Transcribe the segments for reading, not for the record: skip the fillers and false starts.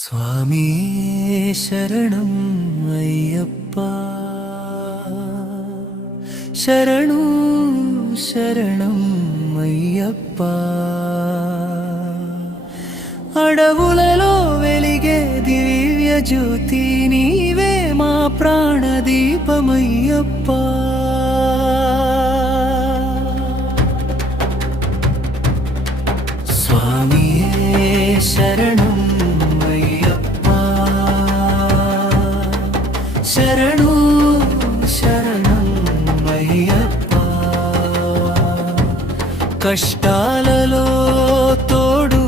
స్వామియే శరణం అయ్యప్ప, శరణు శరణం అయ్యప్ప. అడవులలో వెలిగే దివ్య జ్యోతి నీవే మా ప్రాణదీపమయ్యప్ప. స్వామియే శరణం శరణు శరణం అయ్యప్ప. కష్టాలలో తోడు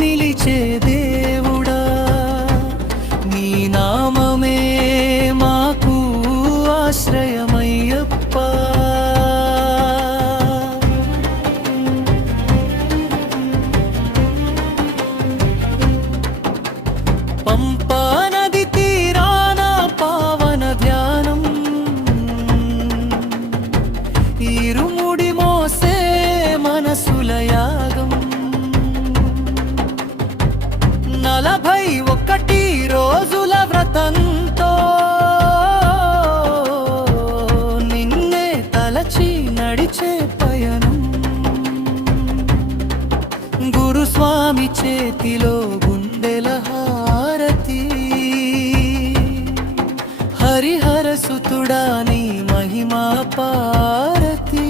నిలిచే దేవుడా, నీ నామమే మాకు ఆశ్రయమయ్యప్ప. పంపా నది తీరాన పావన ధ్యానం, ఇరుముడి మోసే మనసుల యాగం. 41 రోజుల వ్రతంతో నిన్నే తలచి నడిచే పయనం. గురుస్వామి చేతిలో గుండెల హారతి, హరిహర సుతుడా నీ మహిమా పారతి.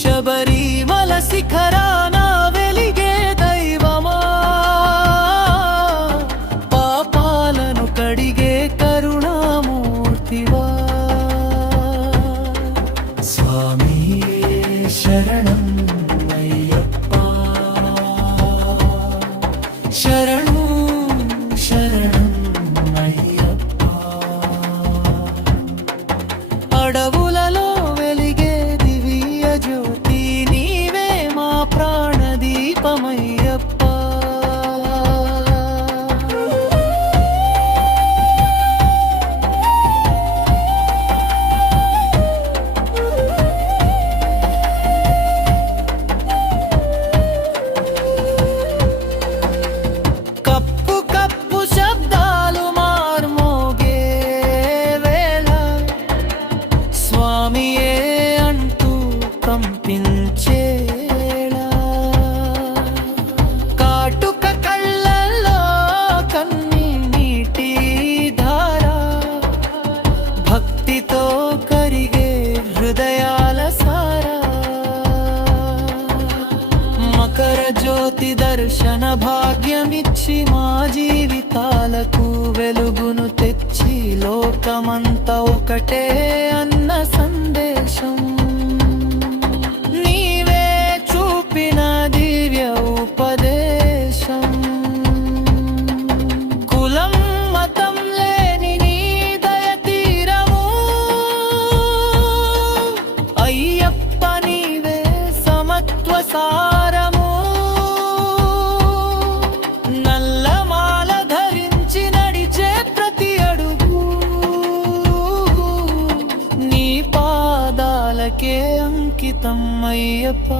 శబరిమల శిఖరాన వెలిగే దైవమా, పాపాలను కడిగే కరుణామూర్తివా. స్వామి శరణం అయ్యప్ప, శరణు శరణం అయ్యప్ప. అడవులలో వెలిగే దివ్య జ్యోతి నీవే మా ప్రాణదీపమయ్యప్ప. కప్పు కప్పు శబ్దాలు మార్మోగే వేళ, స్వామియే అంటూ కంపించేలా. కాటుక కళ్ళల్లో కన్నీటి ధార, భక్తితో కరిగే హృదయాల సారా. మకర జ్యోతి దర్శన భాగ్యమిచ్చి మా జీవితాలకు వెలుగును తెచ్చి, లోకమంతా ఒకటే అన్న సందేశం నీవే చూపిన దివ్య ఉపదేశం. కులం మతం లేని నీ దయ తీరము, అయ్యప్ప నీవే సమత్వ సారము. నల్లమాల ధరించి నడిచే ప్రతి అడుగు నీ పాదాలకే అంకితం అయ్యప్ప.